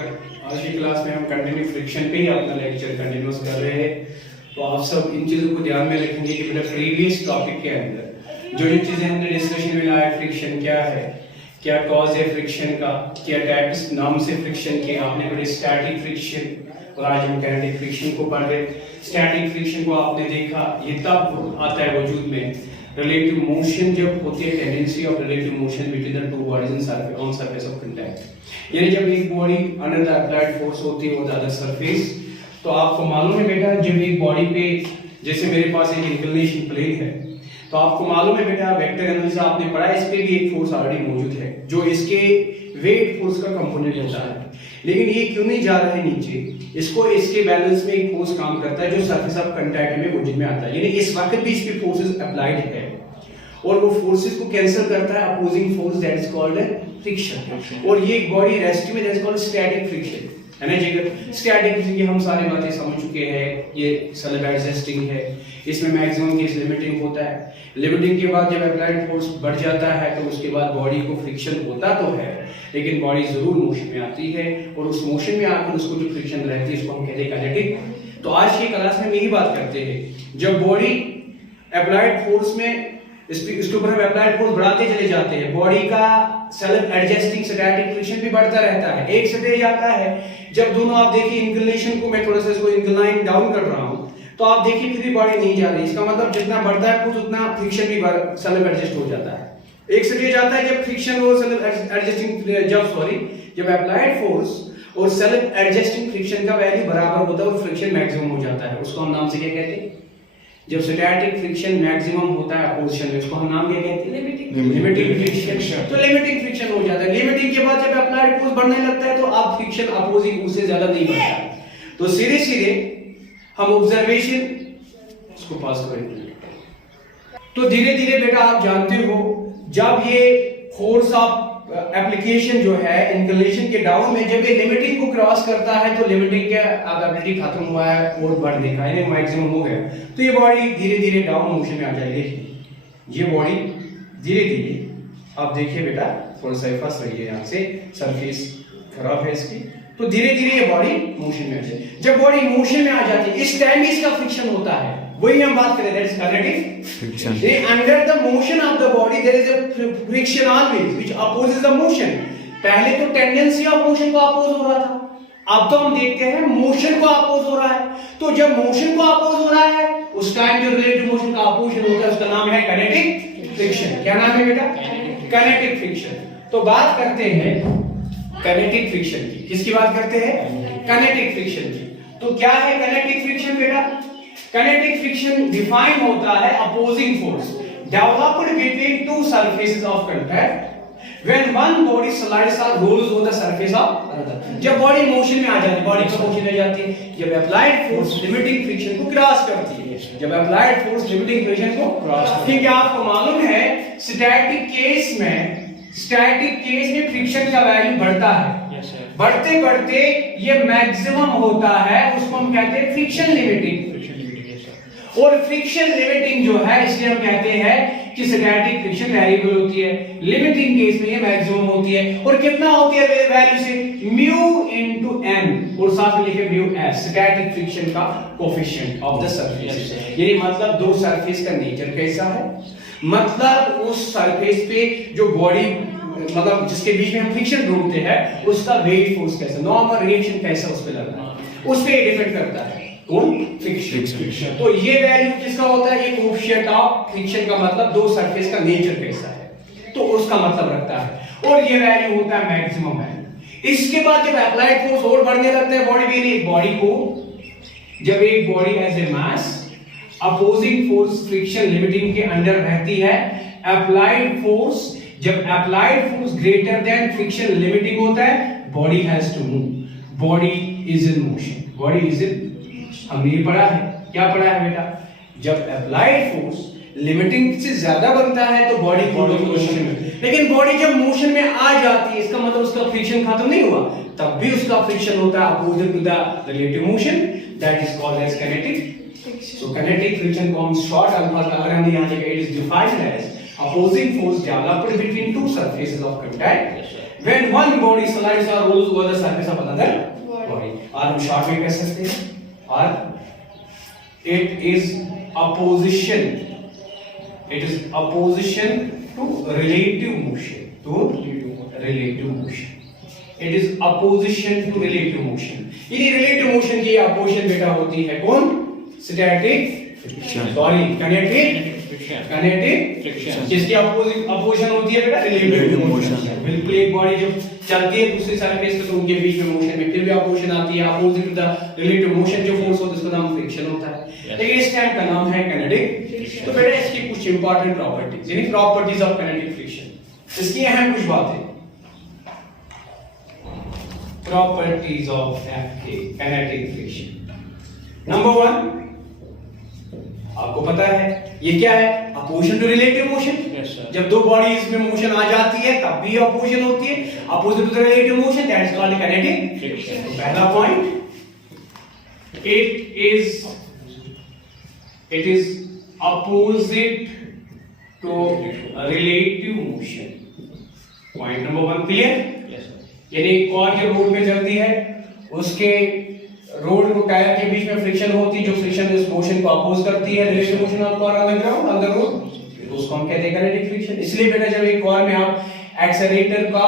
नमस्कार। आज की क्लास में हम कंटिन्यू फ्रिक्शन पे ही अपना लेक्चर कंटिन्यूस कर रहे हैं। तो आप सब इन चीज़ों को ध्यान में रखेंगे कि बेटा प्रीवियस टॉपिक के अंदर जो चीज़ें हमने डिस्कशन में लाया, फ्रिक्शन क्या है, क्या कॉज है फ्रिक्शन का, क्या टाइप्स नाम से फ्रिक्शन के, आपने पढ़े स्टैटिक फ्रिक्शन और आज हम काइनेटिक फ्रिक्शन को पढ़ रहे। स्टैटिक फ्रिक्शन को आपने देखा, ये तब आता है वजूद में relative motion जब होती है, tendency of relative motion between the two bodies on surface of contact, यानी जब एक body under the applied force होती है वो ज़्यादा सरफेस। तो आपको मालूम है बेटा, जब एक बॉडी पे जैसे मेरे पास एक इंक्लिनेशन प्लेन है, तो आपको मालूम है बेटा वेक्टर एनर्जी से आपने पढ़ा, इस पे भी एक फोर्स ऑलरेडी मौजूद है जो इसके वेट फोर्स का कंपोनेंट होता है। लेकिन ये क्यों नहीं जा रहा है नीचे, इसको इसके बैलेंस में एक फोर्स काम करता है जो सरफेस ऑफ कांटेक्ट में वजूद में आता है, यानी इस वक्त भी इस पे फोर्सेस अप्लाइड है और वो फोर्सेस को कैंसिल करता है opposing force, that is called friction. और ये बॉडी रेस्ट में that is called static friction है ना जी। स्टैटिक फ्रिक्शन की हम सारी बातें समझ चुके हैं, ये सेल्फ एडजस्टिंग है, इसमें मैक्सिमम केस लिमिटिंग होता है। लिमिटिंग के बाद जब अप्लाइड फोर्स बढ़ जाता है तो उसके बाद बॉडी को फ्रिक्शन होता तो है, लेकिन बॉडी जरूर मोशन में आती है और उस मोशन में आकर उसको जो फ्रिक्शन रहती है उसको हम कहते हैं काइनेटिक। तो आज की क्लास में हम यही बात करते हैं, जब बॉडी अप्लाइड फोर्स में इसके ऊपर हम अप्लाइड फोर्स बढ़ाते चले जाते हैं, बॉडी का सेल्फ एडजस्टिंग स्टैटिक फ्रिक्शन भी बढ़ता रहता है, एक स्टेज आता है जब दोनों आप देखिए इंक्लिनेशन को मैं थोड़ा सा इसको इंक्लाइन डाउन कर रहा हूं, तो आप देखिए फिर भी बॉडी नहीं जा रही, इसका मतलब जितना बढ़ता है फोर्स उतना फ्रिक्शन भी सेल्फ एडजस्ट हो जाता है। एक स्टेज आता है जब फ्रिक्शन और सेल्फ एडजस्टिंग जब अप्लाइड फोर्स और सेल्फ एडजस्टिंग फ्रिक्शन का वैल्यू बराबर होता है और फ्रिक्शन मैक्सिमम हो जाता है, उसको हम नाम से क्या कहते हैं, जब स्टैटिक फ्रिक्शन मैक्सिमम होता है अपोजिशन में, उसको हम नाम क्या कहते हैं, लिमिटिंग फ्रिक्शन। तो लिमिटिंग फ्रिक्शन हो जाता है। लिमिटिंग के बाद जब अप्लाइड फोर्स बढ़ने लगता है तो अब फ्रिक्शन अपोजिंग उससे ज्यादा नहीं बढ़ता। तो सीधे सीधे हम ऑब्जर्वेशन इसको पास करेंगे। तो धीरे धीरे बेटा आप जानते हो जब ये फोर्स ऑफ एप्लीकेशन जो है इंक्लिनेशन के डाउन में जब ये लिमिटिंग को क्रॉस करता है तो लिमिटिंग का अब एबिलिटी खत्म हुआ है और बढ़ने का यानी मैक्सिमम हो गया, तो ये बॉडी धीरे धीरे डाउन मोशन में आ जाएगी। ये बॉडी धीरे धीरे आप देखिए बेटा थोड़ा सा फंस रही है, यहाँ से सरफेस खराब है इसकी, तो धीरे धीरे ये बॉडी मोशन में आ जाए। जब बॉडी मोशन में आ जाती है इस टाइम इसका फ्रिक्शन होता है, वही हम बात करें, that is kinetic friction. Under the motion of the body there is a friction always which opposes the motion. पहले तो टेंडेंसी ऑफ मोशन को अपोज हो रहा था, अब तो हम देखते हैं मोशन को अपोज हो रहा है। तो जब मोशन को अपोज हो रहा है उस टाइम जो रिलेटिव मोशन का अपोजिशन होता है उसका नाम है काइनेटिक फ्रिक्शन। क्या नाम है बेटा, काइनेटिक फ्रिक्शन। तो बात करते हैं काइनेटिक फ्रिक्शन की, किसकी बात करते हैं, काइनेटिक फ्रिक्शन की। तो क्या है काइनेटिक फ्रिक्शन बेटा, काइनेटिक फ्रिक्शन डिफाइन होता है opposing force developed between two surfaces of contact when one body slides और rolls on the surface of another. जब बॉडी मोशन में आ जाती है, बॉडी का मोशन में जाती है, जब अप्लाइड फोर्स लिमिटिंग फ्रिक्शन को क्रॉस करती है, जब अप्लाइड फोर्स लिमिटिंग फ्रिक्शन को क्रॉस करती है। ठीक है, आपको मालूम है स्टैटिक केस में फ्रिक्शन का वैल्यू बढ़ता है, बढ़ते बढ़ते ये मैक्सिमम होता है, उसको हम कहते हैं फ्रिक्शन लिमिटिंग। और फ्रिक्शन लिमिटिंग जो है इसलिए हम कहते हैं कि स्टैटिक फ्रिक्शन वेरिएबल होती है, लिमिटिंग केस में ये मैक्सिमम होती है। और कितना होती है वैल्यू से, म्यू इनटू एन, और साथ में लिखे म्यू एफ, स्टैटिक फ्रिक्शन का कोएफिशिएंट ऑफ द सरफेस। यानी मतलब दो सरफेस का नेचर कैसा है, मतलब उस सरफेस पे जो बॉडी मतलब जिसके बीच में हम फ्रिक्शन ढूंढते हैं उसका वेट फोर्स कैसा, नॉर्मल रिएक्शन कैसा उस पे लगना है, उस पे डिपेंड करता है कौन, फ्रिक्शन। तो ये वैल्यू किसका होता है, ये कोएफिशिएंट ऑफ फ्रिक्शन का मतलब दो सरफेस का नेचर कैसा है, तो उसका मतलब रखता है। और ये वैल्यू होता है मैक्सिमम वैल्यू। इसके बाद जब अप्लाइड फोर्स और बढ़ने लगता है बॉडी में, एक बॉडी को जब एक body as a mass opposing force friction limiting के अंडर रहती है, अप्लाइड फोर्स जब applied force greater than friction limiting होता है, body has to move, body is in motion, body is in, हमने ये पढ़ा है, क्या पढ़ा है बेटा, जब अप्लाइड फोर्स लिमिटिंग से ज्यादा बनता है तो बॉडी मोशन में, लेकिन बॉडी जब मोशन में आ जाती है इसका मतलब उसका फ्रिक्शन खत्म नहीं हुआ, तब भी उसका फ्रिक्शन होता है opposite to the relative motion, that is called as kinetic. So kinetic friction को हम शॉर्ट अल्फाज अगर हम यहां लिखें, it is defined as opposing force developed between two surfaces of contact when one body slides or rolls over the surface of another body, और हम short में कह सकते हैं, और it is opposition to relative motion, it is opposition to relative motion. ये relative motion की opposition बेटा होती है कौन? static friction, kinetic friction, जिसकी opposition होती है बेटा relative motion. बिल्कुल एक बॉडी जब चलती है दूसरी सरफेस पे तो उनके बीच में मोशन में फिर भी opposition आती है, opposite to the relative motion जो फोर्स होता है उसका नाम फ्रिक्शन होता है, लेकिन इस टाइप का नाम है kinetic friction. तो बेटा इसकी कुछ इंपॉर्टेंट प्रॉपर्टीज यानी प्रॉपर्टीज ऑफ kinetic friction, इसकी अहम कुछ बातें. Properties of kinetic friction. Number 1, आपको पता है ये क्या है? Opposition to relative motion. Yes, sir. जब दो बॉडीज में मोशन आ जाती है तब भी opposition होती है. Opposite to the relative motion, that is called kinetic friction. पहला point, it is opposite to relative motion. Point number 1 clear? Yes, sir. यानी कॉर्ड के रोड में चलती है, उसके रोड और टायर के बीच में फ्रिक्शन होती है, जो फ्रिक्शन इस मोशन को अपोज करती है, relative motion of car on the ground on the road, तो उसको हम कहते हैं किनेटिक फ्रिक्शन. इसलिए बेटा जब एक कार में आप एक्सेलरेटर का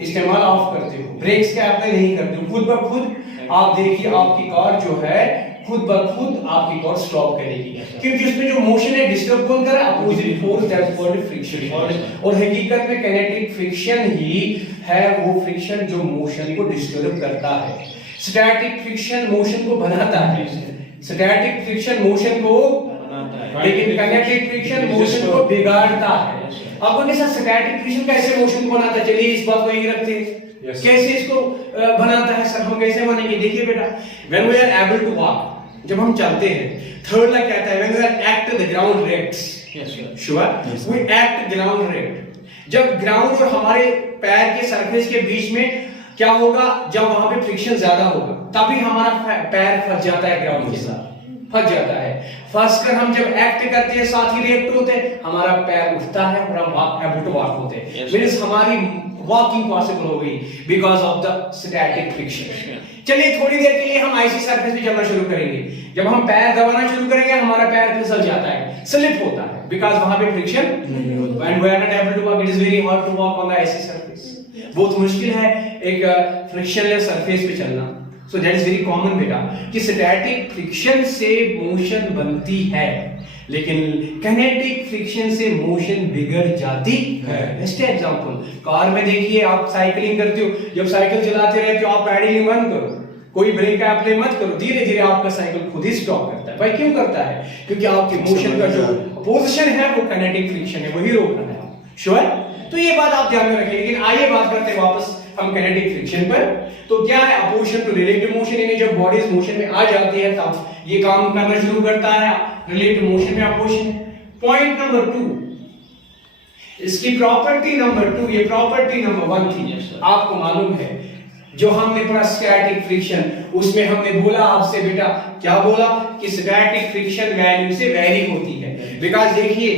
इस्तेमाल ऑफ करते हो, ब्रेक्स का अप्लाई नहीं करते हो, खुद ब खुद आप देखिए आपकी कार जो है खुद ब खुद आपकी कार स्टॉप करेगी, क्योंकि उसमें जो मोशन है डिस्टर्ब कौन कर रहा है? Opposite force, that is called friction. और हकीकत में किनेटिक फ्रिक्शन ही है वो फ्रिक्शन जो मोशन को डिस्टर्ब करता है. स्टैटिक फ्रिक्शन मोशन को बनाता है, स्टैटिक फ्रिक्शन मोशन को बनाता है, लेकिन किनेटिक फ्रिक्शन मोशन को बिगाड़ता है. आपको कैसा स्टैटिक फ्रिक्शन कैसे मोशन को बनाता है? चलिए इस बात को यही रखते हैं. कैसे इसको बनाता है सर, हम कैसे मानेंगे? देखिए बेटा, when we are able to walk, जब हम चलते हैं, थर्ड ला कहता है when we are act the ground rects. Yes, sir. Sure? We act ground rect. जब ग्राउंड और हमारे पैर के सरफेस के बीच में क्या होगा? जब वहां पे फ्रिक्शन ज्यादा होगा तभी हमारा पैर फंस जाता है, ग्राउंड के साथ फंस जाता है. फंस कर हम जब एक्ट करते हैं साथ ही रिएक्ट होते हैं, हमारा पैर उठता है और हम एबल टू वॉक होते हैं. मींस हमारी वॉकिंग पॉसिबल हो गई because of the static friction. चलिए थोड़ी देर के लिए हम ऐसी सरफेस पे चलना शुरू करेंगे, जब हम पैर दबाना शुरू करेंगे हमारा पैर फिसल जाता है, स्लिप होता है, बिकॉज वहां पे friction when we are not able to walk, it is very hard to walk on the ऐसी सरफेस. बहुत मुश्किल है एक फ्रिक्शनलेस सरफेस पे चलना. So that is very common बेटा कि स्टैटिक फ्रिक्शन से मोशन बनती है, लेकिन किनेटिक फ्रिक्शन से मोशन बिगड़ जाती है. बेस्ट एग्जांपल, कार में देखिए आप साइकिलिंग करते हो, जब साइकिल चलाते रहते हो आप पैडलिंग बंद करो, कोई ब्रेक का अप्लाई मत करो, धीरे धीरे आपका साइकिल खुद ही स्टॉप करता है. भाई क्यों करता है? क्योंकि आपके मोशन का जो पोजीशन है वो किनेटिक फ्रिक्शन है, वही रोक रहा है. श्योर? तो ये बात आप ध्यान में रखें. लेकिन आइए बात करते हैं वापस हम किनेटिक फ्रिक्शन पर. तो क्या है? अपोजिशन टू रिलेटिव मोशन, यानी जब बॉडीज मोशन में आ जाती है तब ये काम करना शुरू करता है रिलेटिव मोशन में अपोजिशन. पॉइंट नंबर 2, इसकी प्रॉपर्टी नंबर 2, ये प्रॉपर्टी नंबर 1 थी. आपको मालूम है जो हमने पढ़ा स्टैटिक फ्रिक्शन, उसमें हमने बोला आपसे बेटा, क्या बोला? कि स्टैटिक फ्रिक्शन वैल्यू से वैरी होती है. बिकॉज़ देखिए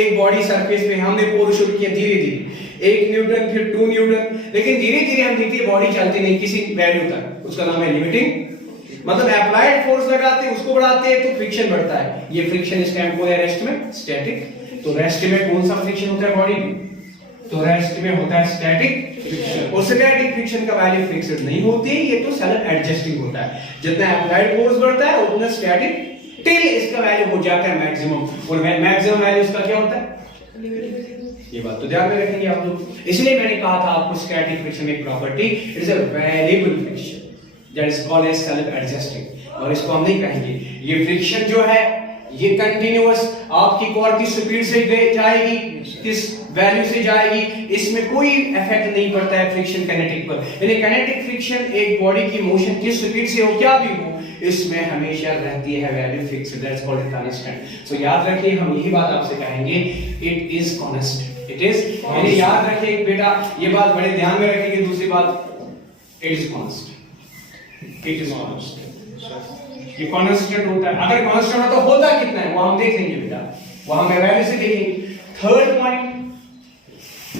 एक बॉडी सरफेस पे हमने फोर्स शुरू किया धीरे धीरे, 1 न्यूटन फिर 2 न्यूटन, लेकिन धीरे धीरे हम देखते बॉडी चलती नहीं किसी वैल्यू तक, उसका नाम है लिमिटिंग. मतलब अप्लाइड फोर्स लगाते हैं उसको बढ़ाते हैं तो फ्रिक्शन बढ़ता है. ये फ्रिक्शन इस टाइम को है रेस्ट में स्टैटिक. तो रेस्ट में कौन सा फ्रिक्शन होता है बॉडी में? तो रेस्ट में होता है स्टैटिक फ्रिक्शन. और स्टैटिक फ्रिक्शन का वैल्यू फिक्स्ड नहीं होती है, ये तो सेल्फ एडजस्टिंग होता है. जितना अप्लाइड फोर्स बढ़ता है उतना स्टैटिक टिल इसका वैल्यू हो जाता है मैक्सिमम. और मैक्सिमम वैल्यू इसका क्या होता है? ये बात तो ध्यान में रखेंगे आप लोग. इसलिए मैंने कहा था आपको स्टैटिक फ्रिक्शन एक property, it is a variable friction that is called as self adjusting. और इसको हम नहीं कहेंगे ये फ्रिक्शन जो है ये कंटीन्यूअस आपकी कोर की स्पीड से जाएगी, किस वैल्यू से जाएगी, इसमें कोई इफेक्ट नहीं पड़ता है फ्रिक्शन किनेटिक पर. यानी किनेटिक फ्रिक्शन एक बॉडी की मोशन किस स्पीड से हो क्या भी हो, इसमें हमेशा रहती है value fixed, that's called constant. So याद रखिए हम यही बात आपसे कहेंगे, it is constant. It is, यानी याद रखिए बेटा ये बात बड़े ध्यान में रखिए. दूसरी बात, it is constant. It is constant. ये कांस्टेंट होता है. अगर कांस्टेंट है तो होता कितना है वो हम देख लेंगे बेटा, वो हम वैल्यू से देखेंगे.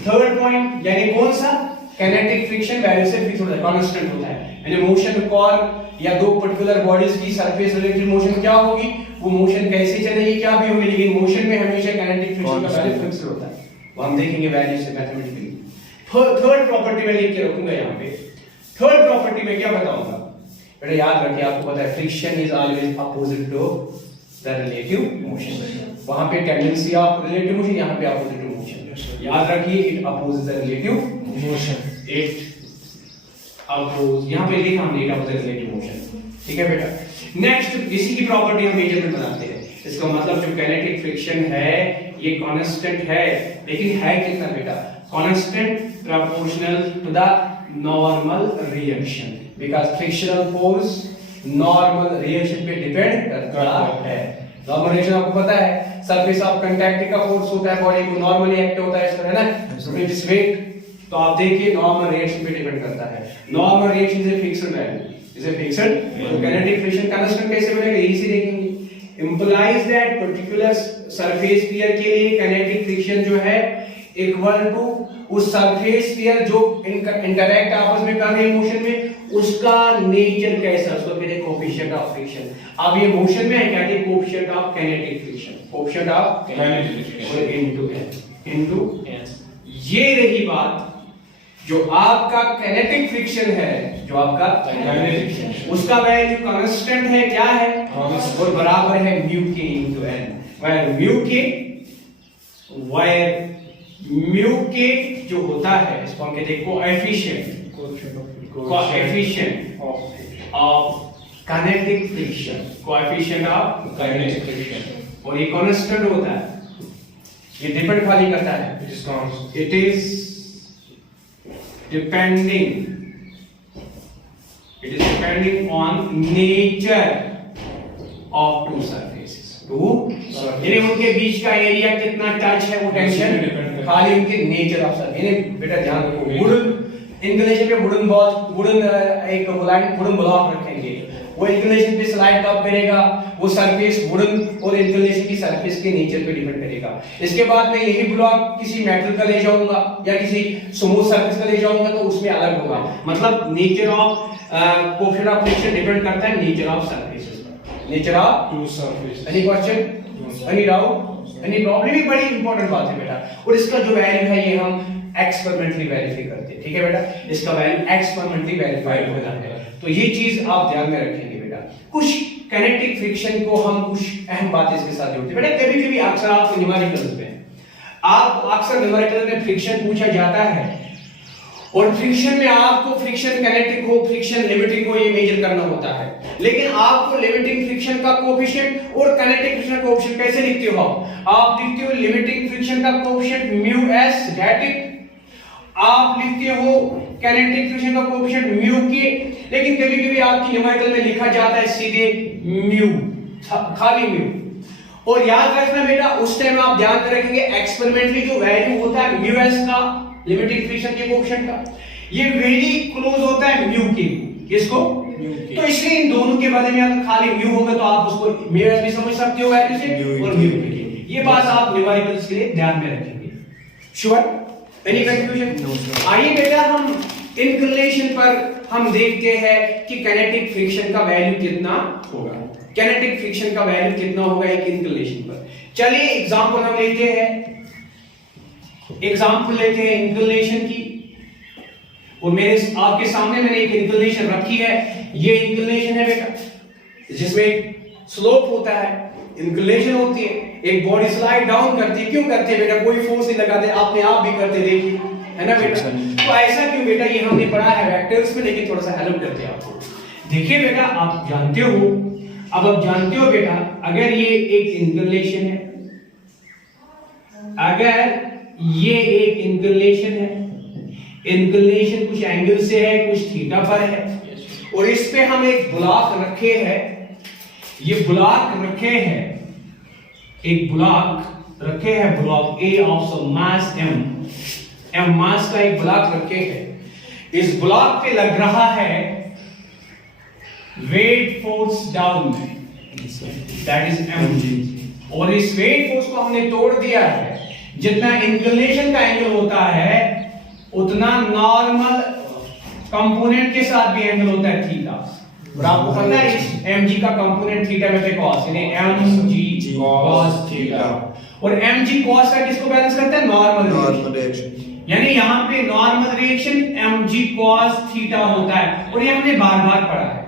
थर्ड पॉइंट यानी कौन सा? काइनेटिक फ्रिक्शन वैल्यू से फिक्स होता है, कांस्टेंट होता है। यानी मोशन कॉल या दो पर्टिकुलर बॉडीज की सरफेस रिलेटेड मोशन क्या होगी, वो मोशन कैसे चलेगी क्या भी होगी, लेकिन मोशन में हमेशा काइनेटिक फ्रिक्शन का वैल्यू फिक्स होता है। वो हम देखेंगे वैल्यू से मैथमेटिकली। थर्ड प्रॉपर्टी में लिख के रखूंगा यहाँ पे। थर्ड प्रॉपर्टी में क्या बताऊंगा बेटा, याद रखिए, आपको पता है friction is always opposite to the relative motion. वहां पे टेंडेंसी ऑफ रिलेटिव मोशन, यहाँ पे अपोजिट मोशन। याद रखिए, it oppose the relative motion. It oppose, यहाँ पे लिखा हमने, it oppose the relative motion. ठीक है बेटा। नेक्स्ट, इसी की प्रॉपर्टी हम मेजरमेंट बनाते हैं। इसका मतलब जो काइनेटिक फ्रिक्शन है ये कांस्टेंट है, लेकिन है कितना बेटा, constant proportional to the normal reaction, because frictional force normal reaction पे डिपेंड करता है। नॉर्मल रिएक्शन आपको पता है, सरफेस ऑफ कांटेक्ट का फोर्स होता है, बॉडी को नॉर्मली एक्ट होता है इस तरह, है ना, इट इज वेट। तो आप देखिए नॉर्मल रिएक्शन पे डिपेंड करता है। Normal reaction is a fixed value, is a fixed. तो काइनेटिक फ्रिक्शन कांस्टेंट कैसे बनेगा, यही से देखेंगे। implies that particular surface sphere के लिए काइनेटिक फ्रिक्शन जो है इक्वल टू उस सरफेस स्फीयर जो इंटरैक्ट आपस में कर रहे हैं मोशन में, उसका नेचर कैसा, उसको कहते हैं कोएफिशिएंट ऑफ फ्रिक्शन। अब ये मोशन में है क्या, कि coefficient of kinetic friction, coefficient of kinetic friction into n। ये रही बात, जो आपका काइनेटिक फ्रिक्शन है, जो आपका काइनेटिक फ्रिक्शन, उसका वैल्यू कांस्टेंट है, क्या है, और बराबर है mu K into n, where mu के जो होता है, इसको हम कहते हैं coefficient of kinetic friction, coefficient of kinetic friction. और ये कांस्टेंट होता है, ये डिपेंड खाली करता है, it is depending on nature of two surfaces, यानी उनके बीच का एरिया कितना टच है, वो टेंशन खाली उनके नेचर ऑफ सरफेस। यानी बेटा ध्यान रखो, वुडन इंक्लिनेशन पे वुडन बॉल, वुडन ब्लॉक रखेंगे, वो इंक्लिनेशन पे स्लाइड कब करेगा, वो सरफेस वुडन और इंक्लिनेशन की सरफेस के नेचर पे डिपेंड करेगा। इसके बाद मैं यही ब्लॉक किसी मेटल का ले जाऊंगा या किसी स्मूथ सरफेस का ले जाऊंगा तो उसमें अलग होगा। मतलब nature of coefficient of friction depend करता है नेचर ऑफ सरफेसेस पर, nature of two surface. Any question, any doubt, any problem? ये बड़ी इंपॉर्टेंट बात है बेटा। और इसका जो वैल्यू है ये हम एक्सपेरिमेंटली वेरीफाई करते हैं। ठीक है बेटा, इसका वैल्यू एक्सपेरिमेंटली वेरीफाई होता है। तो ये चीज आप ध्यान में रखेंगे बेटा। कुछ काइनेटिक फ्रिक्शन को हम कुछ अहम बातें इसके साथ जोड़ते हैं बेटा। कभी-कभी अक्सर आपको न्यूमेरिकल्स में अक्सर न्यूमेरिकल में फ्रिक्शन पूछा जाता है, और फ्रिक्शन में आपको फ्रिक्शन काइनेटिक हो, फ्रिक्शन लिमिटिंग हो, ये मेजर करना होता है। लेकिन आपको लिमिटिंग फ्रिक्शन का कोएफिशिएंट और काइनेटिक फ्रिक्शन का कोएफिशिएंट कैसे लिखते हो आप लिखते हो लिमिटिंग फ्रिक्शन का कोएफिशिएंट म्यू एस स्टैटिक, आप लिखते हो काइनेटिक फ्रिक्शन का कोएफिशिएंट म्यू के। लेकिन कभी-कभी आपकी न्यूमेरिकल में लिखा जाता है सीधे म्यू, खाली म्यू। और याद रखना बेटा, उस टाइम आप ध्यान में रखेंगे एक्सपेरिमेंटली जो वैल्यू होता है म्यू एस का, लिमिटिंग फ्रिक्शन के कोएफिशिएंट का, ये वेरी क्लोज होता है म्यू के। किसको? तो इसलिए इन दोनों के बारे में अगर खाली म्यू होगा तो आप उसको म्यू एस भी समझ सकते हो वैल्यू से, और म्यू के। ये बात आप न्यूमेरिकल्स के लिए ध्यान में रखेंगे। श्योर? Any confusion? आइए बेटा, हम इंक्लिनेशन पर हम देखते हैं कि काइनेटिक फ्रिक्शन का वैल्यू कितना होगा। काइनेटिक फ्रिक्शन का वैल्यू कितना होगा एक इंक्लिनेशन पर। चलिए एग्जांपल हम लेते हैं, एग्जांपल लेते हैं इंक्लिनेशन की। और मेरे आपके सामने मैंने एक इंक्लिनेशन रखी है। ये इंक्लिनेशन है बेटा, जिसमें स्लोप होता है, इंक्लिनेशन होती है, एक बॉडी स्लाइड डाउन करती है। क्यों करती है बेटा? कोई फोर्स नहीं लगाते, अपने आप भी करते, देखिए, है ना बेटा? तो ऐसा क्यों बेटा? ये हमने पढ़ा है वेक्टर्स में, लेकिन थोड़ा सा हेल्प करते हैं आपको। देखिए बेटा, आप जानते हो, अब आप जानते हो बेटा, अगर ये एक इंक्लिनेशन है, अगर ये एक इंक्लिनेशन है, इंक्लिनेशन कुछ एंगल से है, कुछ थीटा पर है, और इस पे हम एक ब्लॉक रखे हैं, ये ब्लॉक रखे हैं, एक ब्लॉक रखे हैं, block A of some mass M mass का एक ब्लॉक रखे हैं। इस ब्लॉक पे लग रहा है वेट फोर्स डाउन में, दैट इज एम। और इस वेट फोर्स को हमने तोड़ दिया है। जितना इंक्लिनेशन का एंगल होता है उतना नॉर्मल कंपोनेंट के साथ भी एंगल होता है थीटा। और आपको पता है इस mg का कंपोनेंट थीटा में से cos, यानी mg cos थीटा। और mg cos का किसको बैलेंस करता है? Normal reaction. यानी यहाँ पे normal reaction mg cos theta होता है, और ये हमने बार-बार पढ़ा है।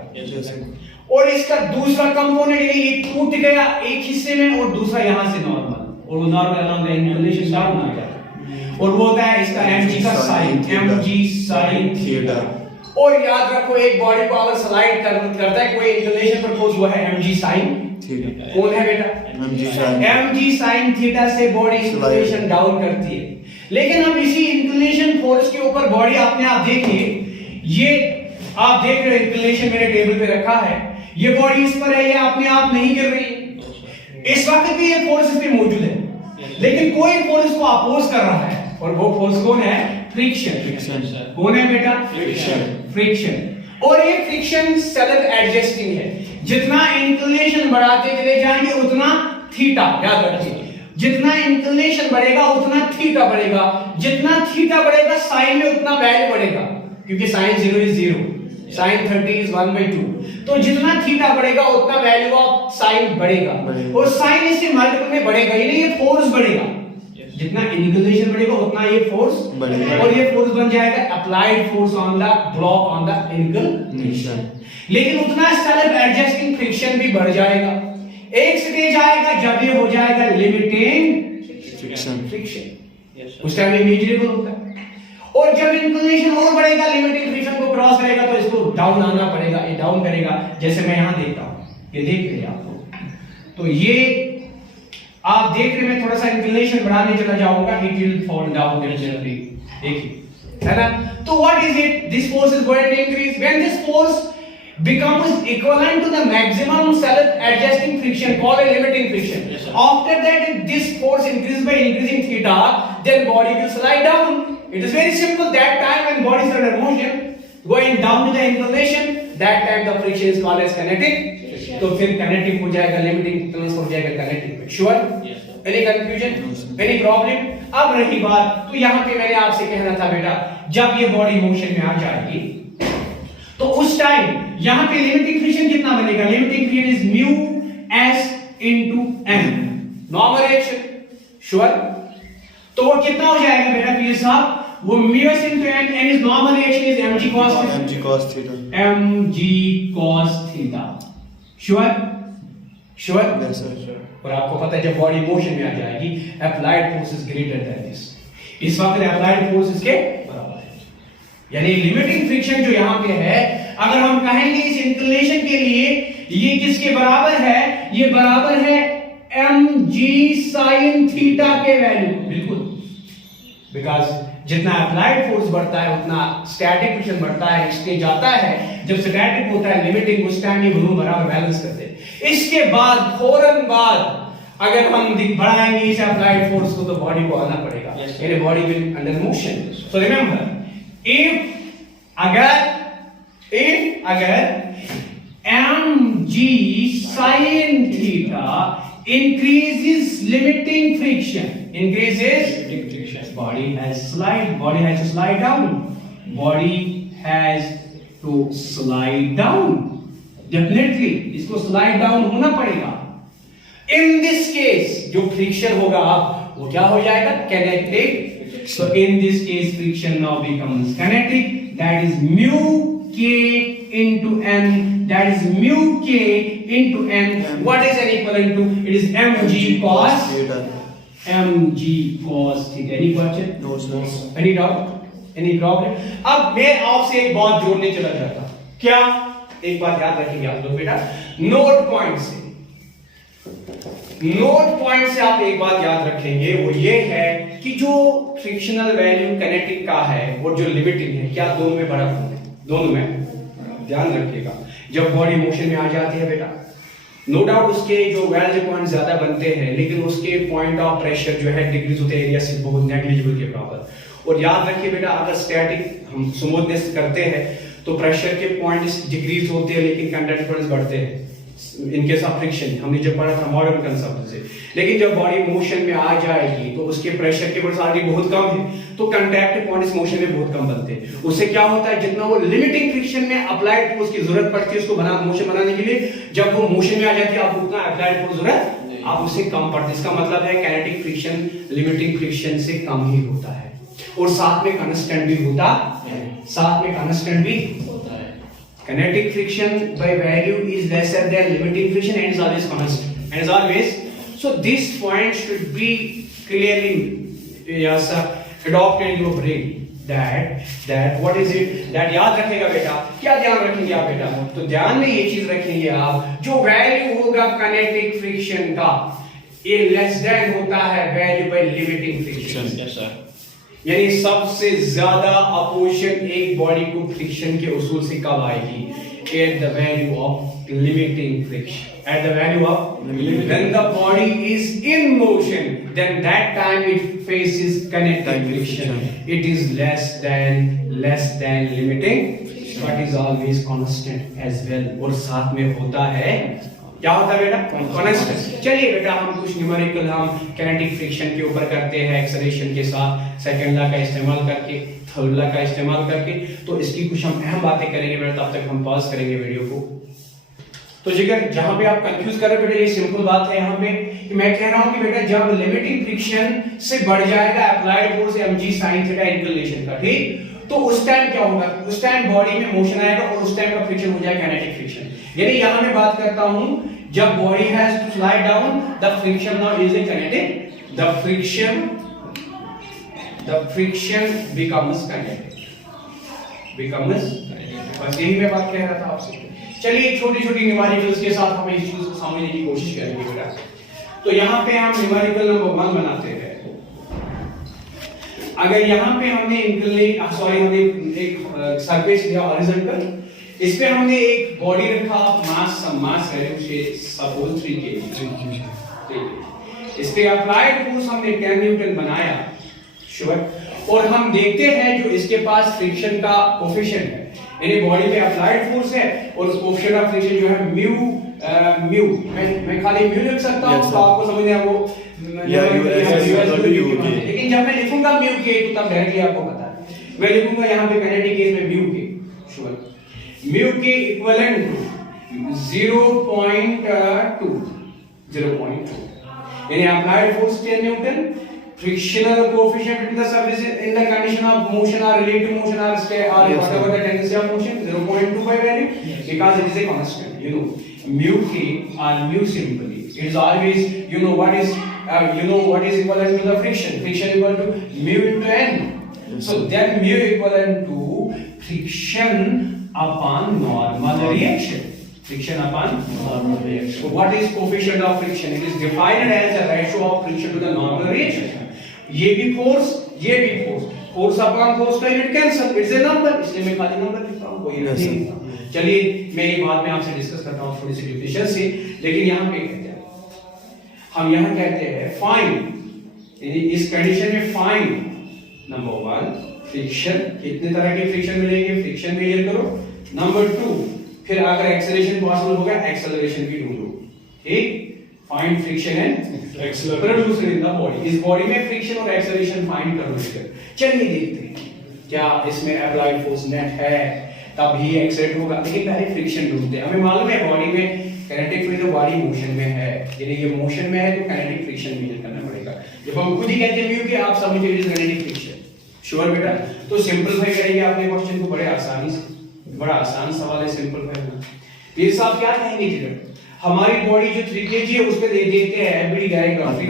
और इसका दूसरा कंपोनेंट ये टूट गया एक हिस्से में, और दूसरा यहाँ से नॉर्मल, और वो normal around the inclination down आ जाता है, और वो होता है इसका mg का साइन, mg sin थीटा। और याद रखो एक बॉडी को अगर स्लाइड करता है कोई इंक्लिनेशन पर फोर्स, वो है mg sin थीटा। कौन है बेटा? mg sin थीटा से बॉडी इंक्लिनेशन डाउन करती है। लेकिन अब इसी इंक्लिनेशन फोर्स के ऊपर बॉडी अपने आप देखिए, ये आप देख रहे हो इंक्लिनेशन मैंने टेबल पे रखा है, ये बॉडी इस पर है, ये अपने आप नहीं गिर रही। इस वक्त भी ये फोर्स इस पे मौजूद है, लेकिन कोई फोर्स को अपोज कर रहा है, और वो फोर्स कौन है? फ्रिक्शन। कौन है बेटा? फ्रिक्शन। और ये फ्रिक्शन सेल्फ एडजस्टिंग है। जितना इंक्लिनेशन बढ़ाते चले जाएंगे उतना थीटा, याद रखिए, जितना इंक्लिनेशन बढ़ेगा उतना थीटा बढ़ेगा, जितना थीटा बढ़ेगा साइन में उतना वैल्यू बढ़ेगा, क्योंकि साइन 0 इज 0, साइन 30 इज 1/2। तो जितना थीटा बढ़ेगा उतना वैल्यू ऑफ साइन बढ़ेगा, और साइन इससे मल्टीपल में बढ़ेगा, यानी ये फोर्स बढ़ेगा। जितना इंक्लिनेशन बढ़ेगा उतना ये फोर्स बढ़ेगा, और ये फोर्स बन जाएगा applied force on the block on the inclination. लेकिन उतना सेल्फ एडजस्टिंग फ्रिक्शन भी बढ़ जाएगा। एक स्टेज आएगा जब ये हो जाएगा लिमिटिंग फ्रिक्शन, उस टाइम ये मेजरेबल होता है। और जब इंक्लिनेशन और बढ़ेगा, लिमिटिंग फ्रिक्शन को क्रॉस करेगा, तो इसको डाउन आना पड़ेगा, ये डाउन करेगा। जैसे मैं यहां देखता हूं, ये देख रहे हैं आप लोग, तो ये आप देख रहे हैं, मैं थोड़ा सा इंक्लिनेशन बढ़ाने चला जाऊंगा, it will fall down naturally, देखिए, है ना। तो what is it? This force is going to increase when this force becomes equivalent to the maximum self adjusting friction called a limiting friction. After that, if this force increases by increasing theta, then body will slide down. It is very simple. That time when body is under motion going down to the inclination, that time the friction is called as kinetic. तो फिर kinetic हो जाएगा, limiting influence हो जाएगा kinetic. Sure? Any confusion? Any problem? अब रही बात, तो यहाँ पे मैंने आपसे कहना था बेटा, जब ये बॉडी मोशन में आ जाएगी तो उस टाइम यहां पे लिमिटिंग फ्रिक्शन कितना बनेगा? Limiting friction is mu S into M, normal reaction. Sure? तो वो कितना हो जाएगा बेटा पीए साहब? वो mu S into M, and is normal reaction is mg cos theta, mg cos theta. Sure? Sure? Yes sir. और आपको पता है जब बॉडी मोशन में आ जाएगी, applied force is greater than this, इस वक्त अप्लाइड फोर्स इसके बराबर है। यानी लिमिटिंग फ्रिक्शन जो यहां पे है, अगर हम कहेंगे इस इंक्लिनेशन के लिए ये किसके बराबर है? ये बराबर है mg sin थीटा के वैल्यू, बिल्कुल, बिकॉज़ जितना अप्लाइड फोर्स बढ़ता है उतना स्टैटिक फ्रिक्शन बढ़ता है, स्टेज आता है जब स्टैटिक होता है लिमिटिंग, उस टाइम ये दोनों बराबर बैलेंस करते हैं। इसके बाद फौरन बाद अगर हम बढ़ाएंगे इस अप्लाइड फोर्स को, तो बॉडी को आना पड़ेगा, यानी body will under motion. So remember, if अगर mg sin theta increases limiting friction, body has to slide down, definitely इसको slide down होना पड़ेगा। in this case जो फ्रिक्शन होगा वो क्या हो जाएगा? kinetic। So in this case friction now becomes kinetic, that is mu k into n, that is mu k into n. What is n equivalent to? It is mg cos theta. Any question? No sir. Any doubt? Any problem? अब मैं आपसे एक बात जोड़ने चला जाता हूं। क्या? एक बात याद रखेंगे आप लोग बेटा, नोट पॉइंट से आप एक बात याद रखेंगे, वो ये है कि जो फ्रिक्शनल वैल्यू किनेटिक का है और जो लिमिटिंग है, क्या दोनों में बड़ा फर्क है? दोनों में ध्यान रखिएगा। जब बॉडी मोशन में आ जाती है बेटा, नो डाउट उसके जो वैल्यू पॉइंट ज्यादा बनते हैं, लेकिन उसके पॉइंट ऑफ प्रेशर जो है डिक्रीज होते हैं एरिया से बहुत नेग्लिजिबल के बराबर। और याद रखिए बेटा, अगर स्टैटिक हम स्मूथनेस करते हैं तो प्रेशर के पॉइंट्स डिक्रीज होते हैं लेकिन कंडक्टेंस बढ़ते हैं। इनके साथ फ्रिक्शन हमने जब पढ़ा था मॉडर्न कंसेप्ट से। लेकिन जब बॉडी मोशन में आ जाएगी तो उसके प्रेशर के ऑलरेडी बहुत कम है, तो कांटेक्ट पॉइंट्स मोशन में बहुत कम बनते हैं। उससे क्या होता है, जितना वो लिमिटिंग फ्रिक्शन में अप्लाइड फोर्स की जरूरत पड़ती है उसको मोशन बनाने के लिए, जब वो मोशन में आ जाती है आपको उतना अप्लाइड फोर्स जरूरत आप उससे कम पड़ती है। इसका मतलब है काइनेटिक फ्रिक्शन लिमिटिंग फ्रिक्शन से कम ही होता है, और साथ में कांस्टेंट भी होता है, साथ में कांस्टेंट भी होता है। Kinetic friction by value is lesser than limiting friction and is always constant and is always, so this point should be clearly yes adopted in your brain that what is it that याद रखेगा बेटा, क्या ध्यान रखेंगे आप बेटा, तो ध्यान में ये चीज रखेंगे आप, जो वैल्यू होगा kinetic friction का ये लेस देन होता है value by limiting friction. Yes sir, यानी सबसे ज्यादा अपोजिशन एक बॉडी को फ्रिक्शन के उसूल से कब आएगी, at the value of limiting friction, at the value of when the body is in motion then that time it faces kinetic friction, it is less than limiting but is always constant as well, और साथ में होता है क्या होता है बेटा, constant. चलिए बेटा हम कुछ न्यूमेरिकल हम काइनेटिक फ्रिक्शन के ऊपर करते हैं एक्सेलरेशन के साथ, सेकंड लॉ का इस्तेमाल करके, थर्ड लॉ का इस्तेमाल करके, तो इसकी कुछ हम अहम बातें करेंगे बेटा, तब तक हम पॉज करेंगे वीडियो को। तो जिगर जहां पे आप कंफ्यूज कर रहे हो बेटा, ये सिंपल बात है यहाँ पे कि मैं कह रहा हूं कि बेटा जब लिमिटिंग फ्रिक्शन से बढ़ जाएगा applied force mg sin theta inclination का, ठीक, तो उस टाइम क्या होगा, उस टाइम बॉडी में मोशन आएगा और उस टाइम का फ्रिक्शन हो जाएगा काइनेटिक फ्रिक्शन। यानी यहां मैं बात करता हूं जब body has to slide down the friction now is a kinetic, the friction becomes kinetic, बस यही मैं बात कह रहा था आपसे। चलिए छोटी-छोटी न्यूमेरिकल्स के साथ हम इस चीज को समझने की कोशिश करेंगे बेटा। तो यहाँ पे हम न्यूमेरिकल नंबर 1 बनाते हैं। अगर यहाँ पे हमने हमने एक सरफेस लिया हॉरिजॉन्टल, इस पे हमने एक बॉडी रखा, मास वैल्यू सपोज 3 kg, इस पे अप्लाइड फोर्स हमने 10 न्यूटन बनाया, श्योर, और हम देखते हैं जो इसके पास फ्रिक्शन का कोफिशिएंट है, यानी बॉडी पे अप्लाइड फोर्स है और कोफिशिएंट ऑफ फ्रिक्शन जो है म्यू मैं खाली म्यू लिख सकता हूं, तो आपको समझ में वो लेकिन जब मैं लिखूंगा म्यू के तो तब डायरेक्टली आपको पता है, मैं लिखूंगा यहां पे काइनेटिक केस में म्यू के, श्योर, म्यू के इक्विवेलेंट टू 0.2 यानी applied force 10 Newton, frictional coefficient between the surfaces in the condition of motion or relative motion or whatever the tendency of motion 0.25 value, because it is a constant, you know mu k or mu simply it is always what is equivalent to the friction equal to mu into n, so then mu equivalent to friction upon normal reaction, so what is coefficient of friction? It is defined as a ratio of friction to the normal reaction. ये भी force upon force का unit cancel, it's a number, इसलिए मैं खाली number लिखता हूं, कोई नहीं लिखता। चलिए मैं ये बात में आपसे डिस्कस करता हूं थोड़ी सी डिफिनेशन से, लेकिन यहां पे कहते हैं हम यहां कहते हैं फाइंड, यानी इस कंडीशन में फाइंड नंबर 1 फ्रिक्शन, कितने तरह के फ्रिक्शन मिलेंगे, फ्रिक्शन मेजर करो, नंबर 2 फिर अगर एक्सेलरेशन पॉसिबल होगा एक्सेलरेशन भी ढूंढो, ठीक, find friction and acceleration in the body, इस बॉडी में फ्रिक्शन और एक्सेलरेशन फाइंड करो। चलिए देखते हैं क्या इसमें अप्लाइड फोर्स नेट है तब ही एक्सेलरेट होगा, लेकिन पहले फ्रिक्शन ढूंढते हैं। हमें मालूम है बॉडी में काइनेटिक फ्रिक्शन, बॉडी मोशन में है, यानी ये मोशन में है तो काइनेटिक फ्रिक्शन मेजर करना पड़ेगा। जब हम खुद ही कहते हैं म्यू कि आप समझिए it is kinetic friction, sure बेटा, तो सिंपलीफाई करेंगे आपने क्वेश्चन को बड़े आसानी से, बड़ा आसान सवाल है, सिंपलीफाई करना। ये साहब क्या कहेंगे जी, हमारी बॉडी जो 3 kg है उस पे देखते हैं every diagram, free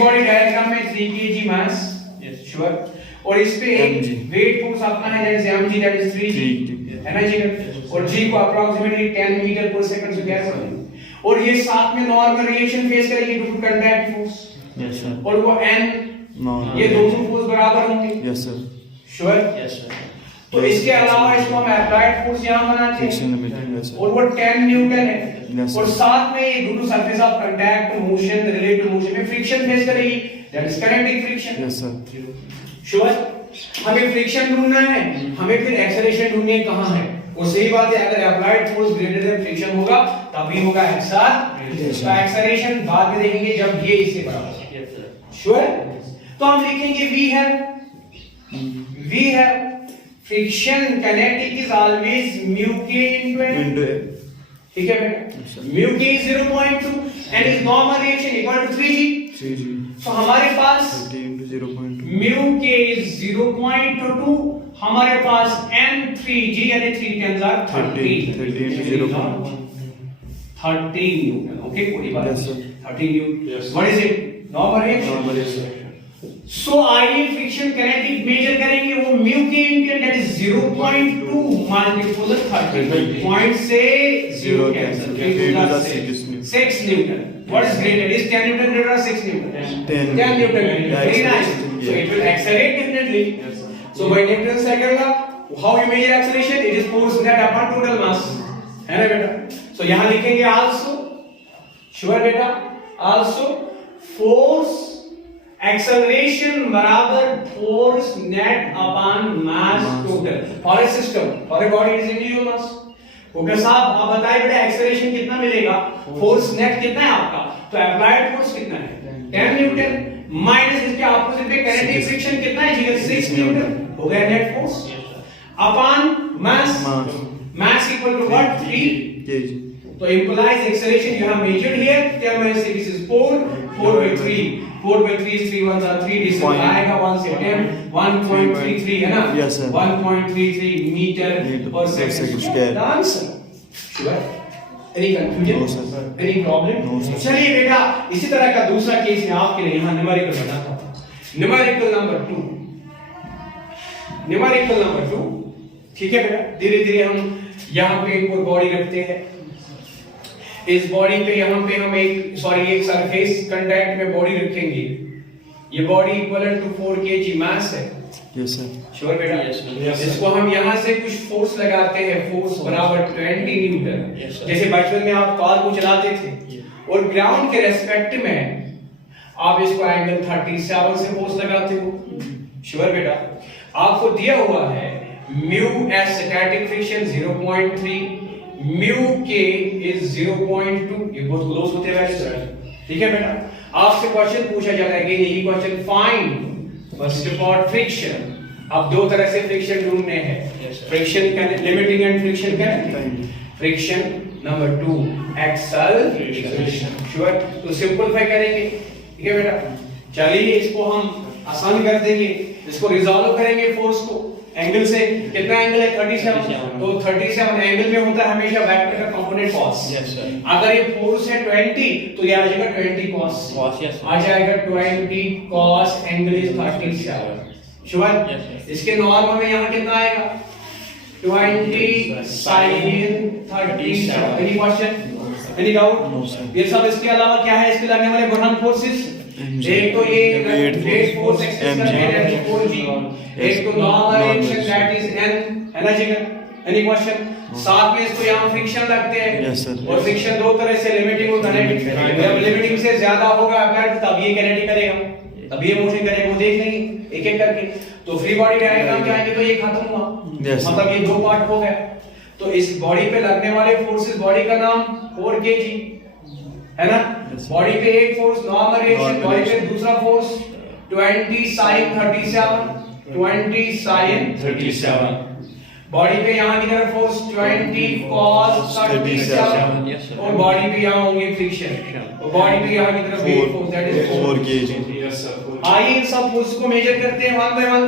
body diagram में 3 kg मास, श्योर, और इस पे वेट फोर्स अपना है that is mg, that is 3g है ना जी, और g को अप्रोक्सीमेटली 10 मीटर पर सेकंड से क्या है, और ये साथ में नॉर्मल रिएक्शन फेस करेगी due to contact force, yes sir, और वो n ये दोनों फोर्स बराबर होंगे, yes sir, sure, yes sir. तो इसके अलावा इसको हम अप्लाइड फोर्स यहां बनाते हैं और वो 10 न्यूटन है, और साथ में ये due to surface of contact motion relative motion में फ्रिक्शन फेस करेगी, that is kinetic friction, yes sir, sure. हमें फ्रिक्शन ढूंढना है, हमें फिर एक्सेलरेशन ढूंढनी है कहां है। और सही बात है, अगर applied force greater than friction होगा तभी होगा एक्सेलरेशन। एक्सेलरेशन बाद में देखेंगे जब ये इससे बराबर है। श्योर? तो हम लिखेंगे वी है friction kinetic is always mu K into A. ठीक है बेटा, mu K is 0.2 and is normal reaction equal to 3g। तो हमारे पास म्यू के इज 0.2, हमारे पास m3g यानी 3 10 30 न्यूटन। ओके, कोई बात नहीं, 30 newton. What is it? Normal reaction. So आइए फ्रिक्शन काइनेटिक मेजर करेंगे, वो mu k into that is 0.2 multiple 30 point से 0 cancel 6 newton. What is greater? Is 10 Newton greater or 6 Newton? 10 Newton greater. Very nice. So it will accelerate definitely. So by Newton's second law, how you measure acceleration? It is force net upon total mass. है ना बेटा? So यहाँ लिखेंगे also, sure बेटा? Also force acceleration बराबर force net upon mass total. For a system, for a body, it is individual mass. Okay साहब, आप बताइए बेटा एक्सेलरेशन कितना मिलेगा, फोर्स नेट कितना है आपका, तो अप्लाइड फोर्स कितना है 10 न्यूटन माइनस इसके ऑपोजिट पे काइनेटिक फ्रिक्शन कितना है जी 6 न्यूटन, हो गया net force upon mass. Mass equal to what 3 kg। तो implies acceleration you have measured here 10 minus 6 is 4 by 3 is 3 ones are 3 this आएगा 1 से 10 1.33 है ना, 1.33 मीटर पर second. Answer sure? Any confusion? No sir. Any problem? No sir. चलिए बेटा, इसी तरह का दूसरा केस मैं आपके लिए यहां न्यूमेरिकल बनाता हूं। Numerical number 2। ठीक है बेटा, धीरे धीरे हम यहां पे एक बॉडी रखते हैं। इस बॉडी पे यहाँ पे हम एक सरफेस कांटेक्ट में बॉडी रखेंगे। ये बॉडी इक्विवेलेंट टू 4 kg मास है। Yes sir. श्योर बेटा? यस। इसको हम यहाँ से कुछ फोर्स लगाते हैं, फोर्स बराबर 20 न्यूटन। जैसे बचपन में आप कार को चलाते थे और ग्राउंड के रेस्पेक्ट में आप इसको एंगल 37 से फोर्स लगाते हो। श्योर बेटा? आपको दिया हुआ है mu S static friction 0.3, mu K is 0.2, ये बहुत क्लोज होते हैं वैसे। ठीक है बेटा, आपसे क्वेश्चन पूछा जाता है कि यही question find first part friction. अब दो तरह से फ्रिक्शन ढूंढने हैं, फ्रिक्शन का लिमिटिंग एंड फ्रिक्शन का फ्रिक्शन। Number 2 acceleration. श्योर? तो सिंपलीफाई करेंगे। ठीक है बेटा, चलिए इसको हम आसान कर देंगे, इसको रिजॉल्व करेंगे फोर्स को एंगल से। कितना एंगल है 37, तो 37 एंगल में होता है हमेशा वेक्टर का कंपोनेंट cos। अगर ये फोर्स है 20 तो ये आ जाएगा 20 cos। आ जाएगा 20 cos एंगल इज 37। श्योर? इसके नॉर्मल में यहाँ कितना आएगा 20 sin 37। Any question? Any doubt? ये सब इसके अलावा क्या है, इसके लगने वाले गुणन फोर्सेस। एक तो ये वेट फोर्स एक्सिस का है 4g, एक तो normal reaction that is n, है ना जी? Any question? साथ में इसको यहां फ्रिक्शन लगते हैं। और फ्रिक्शन दो तरह से, लिमिटिंग और काइनेटिक। जब लिमिटिंग से ज्यादा होगा अप्लाइड तब ये काइनेटिक करेगा, तब ये मोशन करेगा, वो देख लेंगे एक एक करके। तो फ्री बॉडी डायग्राम जाएंगे तो ये खत्म हुआ, मतलब ये दो पार्ट हो गया। तो इस बॉडी पे लगने वाले फोर्सेस, बॉडी का नाम 4 kg है ना। बॉडी पे एक फोर्स नॉर्मल रिएक्शन, बॉडी पे दूसरा फोर्स 20 sin 37, 20 sin 37। बॉडी पे यहाँ की तरफ फोर्स 20 cos 37 और बॉडी पे यहाँ होंगे फ्रिक्शन। और बॉडी पे यहाँ की तरफ एक फोर्स दैट इज 4 kg। आइए इन सब फोर्स को मेजर करते हैं वन बाय वन।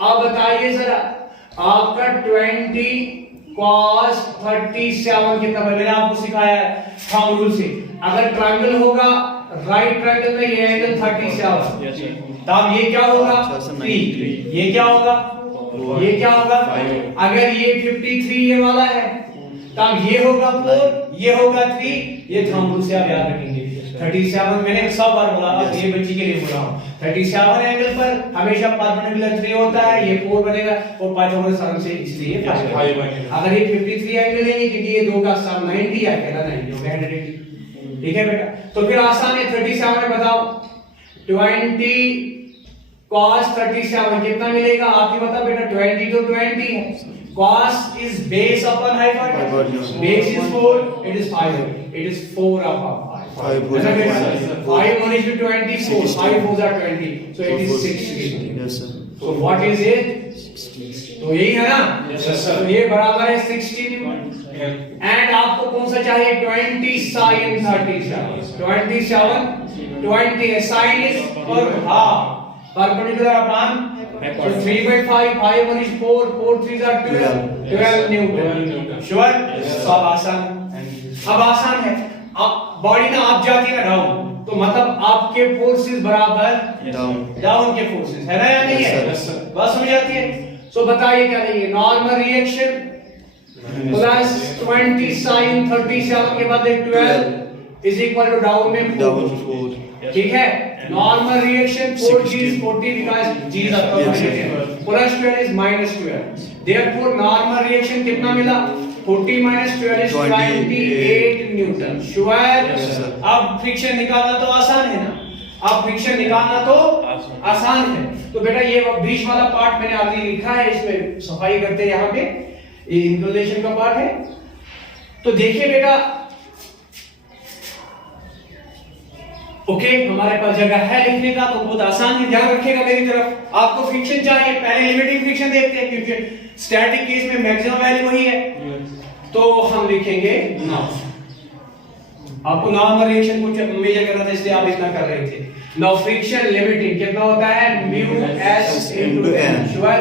आप बताइए जरा, आपका 20 cos 37 कितना? मैंने आपको सिखाया है थंब रूल से, अगर ट्रायंगल होगा राइट ट्रायंगल में ये एंगल 37, तब ये क्या होगा 3, ये क्या होगा, ये क्या होगा, अगर ये 53 ये वाला है तब ये होगा 4, ये होगा 3। ये थंब रूल से आप याद रखेंगे। 37 मैंने सब बार बोला, अब ये बच्ची के लिए बोल रहा हूं। 37 एंगल पर हमेशा परपेंडिकुलर 3 होता है, ये 4 बनेगा और पाइथागोरस थ्योरम से इसलिए 5 बनेगा। अगर ये 53 एंगल है क्योंकि ये दो का सम 90 है, कहना 90 हो गया 180। ठीक है बेटा, तो फिर आसान है 37 में बताओ 20 cos 37 कितना मिलेगा आपकी बता बेटा 20 तो 20 है cos is base upon hypotenuse base is 4 it is 5 it is 4 upon 5 5 1 is 24 5 4s are 20 so it is 16 yes sir so what is it तो यही है ना yes sir तो ये बराबर है 16 एंड आपको कौन सा चाहिए 20 sin 37 20 sin is और half perpendicular upon so 3/5 5 1 is 4 4 3s are 12 Newton sure सब आसान अब आसान है अब बॉडी ना आप जाती है ना डाउन तो मतलब आपके फोर्सेस बराबर डाउन के फोर्सेस है ना या नहीं है बात समझ आती है सो बताइए क्या लेंगे नॉर्मल रिएक्शन प्लस 20 sin 37 के बाद 12 इज इक्वल टू डाउन में 4 ठीक है normal reaction 4g is 40 because g is approximated plus 12 is minus 12 therefore normal reaction कितना मिला 40 minus 12 is 28 न्यूटन श्योर अब फ्रिक्शन निकालना तो आसान है ना अब फ्रिक्शन निकालना तो आसान है तो बेटा ये बीच वाला पार्ट मैंने ऑलरेडी लिखा है इसमें सफाई करते हैं यहाँ पे ये इंक्लिनेशन का पार्ट है तो देखिए बेटा ओके हमारे पास जगह है लिखने का तो बहुत आसान है ध्यान रखिएगा मेरी तरफ आपको फ्रिक्शन चाहिए पहले लिमिटिंग फ्रिक्शन देखते हैं क्योंकि स्टैटिक केस में मैक्सिमम वैल्यू वही है तो हम लिखेंगे आपको नॉर्मल रिएक्शन को मेजर करना था इसलिए आप इतना कर रहे थे नाउ फ्रिक्शन लिमिटिंग कितना होता है mu S into N sure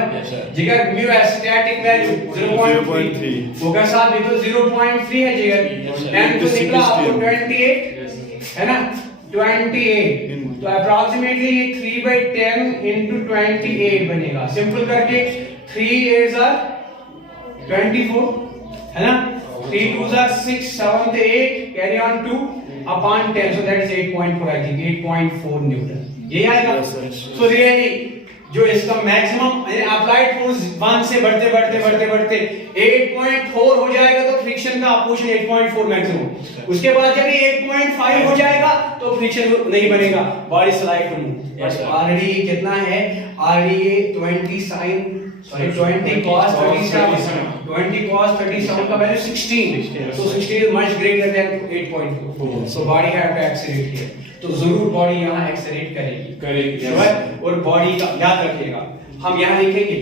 जिगर म्यू एस स्टैटिक वैल्यू 0.3 होगा साहब ये तो 0.3 है जिगर एन तो निकला आपको 28 है ना 28 तो अप्रोक्सीमेटली ये 3/10 into 28 बनेगा सिंपल करके 3 8s are 24 है ना 3 2s are 6 7 8 carry on 2 upon 10 so that is 8.4 I think 8.4 Newton ये आएगा सो रियली जो इसका मैक्सिमम अप्लाइड फोर्स 1 से बढ़ते 8.4 हो जाएगा तो फ्रिक्शन का पोर्शन 8.4 मैक्सिमम उसके बाद जब ये 8.5 हो जाएगा तो फ्रिक्शन नहीं बनेगा बॉडी स्लाइड टू ऑलरेडी कितना है ऑलरेडी 20 sin 20 cos 37 का value 16 so 16 is much greater than 8.4 so body have to accelerate here तो जरूर बॉडी यहाँ एक्सेलरेट करेगी और बॉडी का याद रखिएगा हम यहाँ लिखेंगे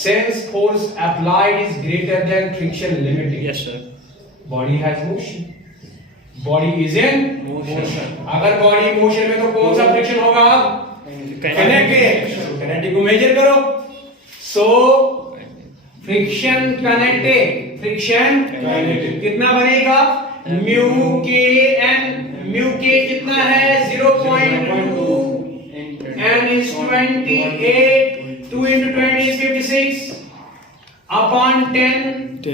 since force applied is greater than friction limiting yes sir body has motion body is in motion अगर बॉडी मोशन में तो कौन सा फ्रिक्शन होगा किनेटिक को मेजर करो सो फ्रिक्शन किनेटिक कितना बनेगा म्यू के एन म्यू के कितना है 0.2 n is 28 2 into 20 is 56 upon 10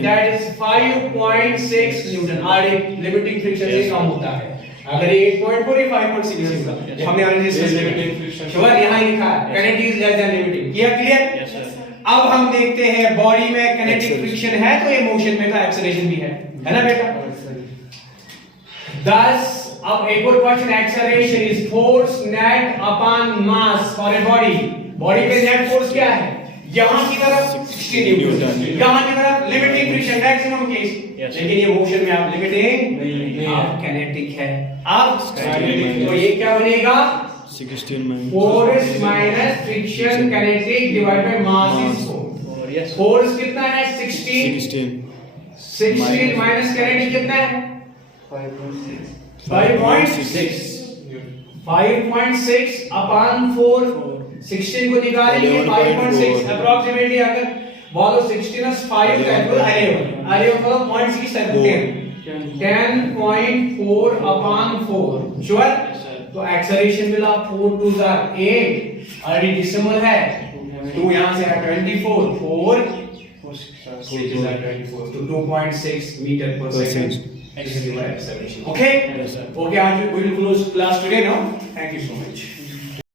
that is 5.6 newton आर लिमिटिंग फ्रिक्शन से कम होता है अगर ये 8.4 या 5.6 होगा हमने ऑलरेडी डिस्कस किया श्योर यहां लिखा है kinetic is less than limiting किया क्लियर यस सर अब हम देखते हैं बॉडी में किनेटिक फ्रिक्शन है तो ये मोशन में तो एक्सेलरेशन भी है ना बेटा 10 अब एक और question acceleration is force net upon mass for a body पे नेट फोर्स क्या है यहां की तरफ 60 न्यूटन यहां की तरफ लिमिटिंग फ्रिक्शन मैक्सिमम केस लेकिन ये मोशन में आप लिमिटिंग नहीं आप किनेटिक है अब तो ये क्या बनेगा 16 force minus friction kinetic divide by mass is force कितना है 16 माइनस किनेटिक कितना है 5.6 upon 4 16 को निकालेंगे 5.6 अप्रोक्सीमेटली अगर बोलो 16 is 5 का तो अरे को 0.6 है 10.4 upon 4 श्योर तो एक्सेलरेशन मिला 4 2s are 8 ऑलरेडी डेसिमल है 2 यहां से है 24 4 6 is 24 तो 2.6 मीटर पर second acceleration. Okay? Yes, sir. Okay, Arjun, we will close class today now. Thank you so much.